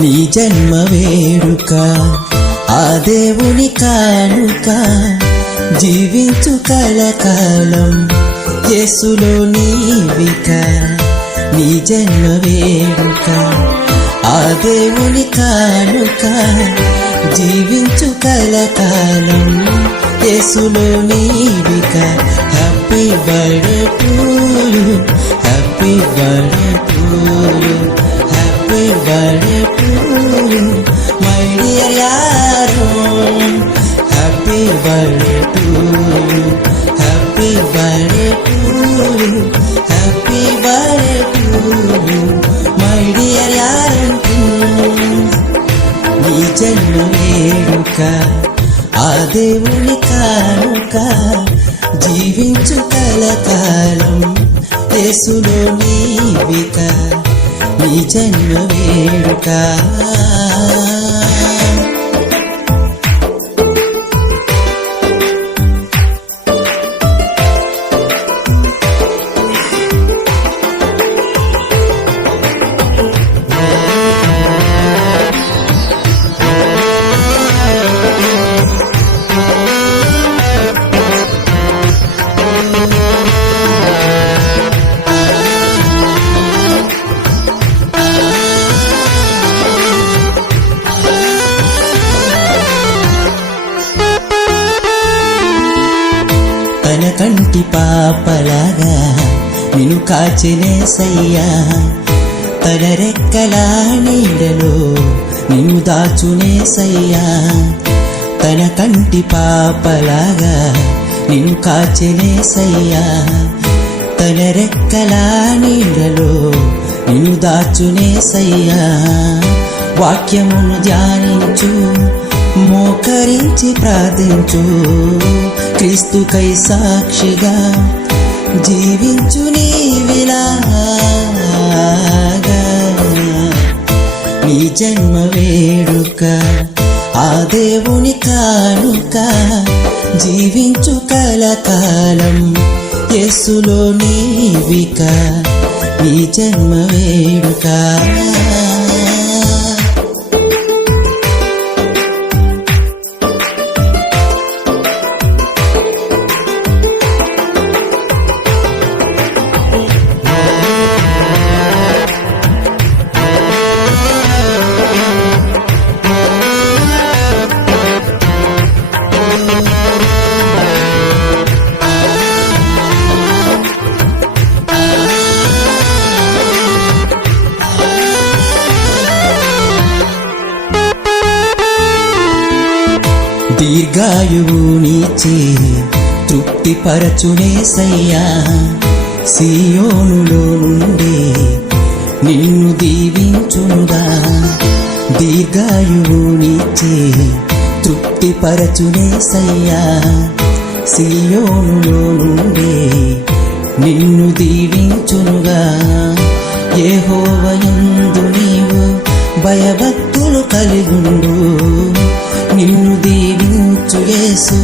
నీ జన్మ వేడుక ఆ దేవుని కానుక జీవించు కలకాలం యేసులో నీవిక నీ జన్మ వేడుక ఆ దేవుని కానుక జీవించు కలకాలం యేసులో నీవిక happy birthday to you happy birthday to you happy birthday to you my dear యారో happy birthday to you happy birthday to you happy birthday to you my dear యారో నీ జన్మ వేడుక ఆ దేవుని కానుక జీవించు కలకాలం యేసులో నీవిక నీ జన్మ వేడుక తన కంటి పాపలాగా నిన్ను కాచెనేసయ్యా తన రెక్కల నీడలో నిన్ను దాచునేసయ్యా తన కంటి పాపలాగా నిన్ను కాచెనేసయ్యా తన రెక్కల నీడలో నిన్ను దాచునేసయ్యా వాక్యమును ధ్యానించు మోకరించి ప్రార్థించు క్రీస్తుకై సాక్షిగా జీవించు నీవిలాగా నీ జన్మ వేడుక ఆ దేవుని కానుక జీవించు కలకాలం యేసులో నీవిక నీ జన్మ వేడుక దీర్ఘాయువునిచ్చే తృప్తిపరచునేసయ్యా సియోనులో నుండి నిన్ను దీవించునుగా దీర్ఘాయువునిచ్చే తృప్తిపరచునేసయ్యా సియోనులో నుండి నిన్ను దీవించునుగా యెహోవాయందు నీవు భయభక్తులు కలిగుండు నిన్ను దీవించు యేసు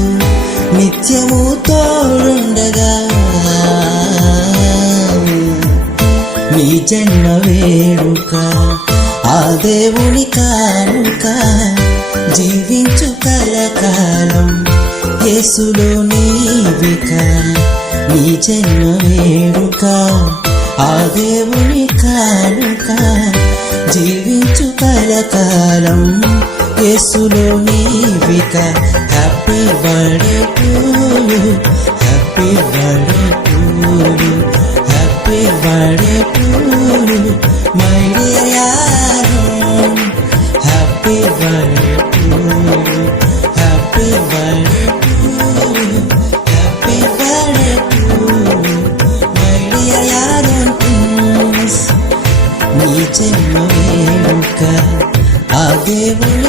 నిత్యము తోడుండగా నీ జన్మ వేడుక ఆ దేవుని కానుక జీవించు కలకాలం యేసులో నీవిక నీ జన్మ వేడుక ఆ దేవుని కానుక జీవించు కలకాలం యేసులో నీవిక happy birthday to you happy birthday to you happy birthday to you my dear యారో happy birthday to you happy birthday to you happy birthday to you my dear యారో నీ జన్మ వేడుక ఆ దేవుని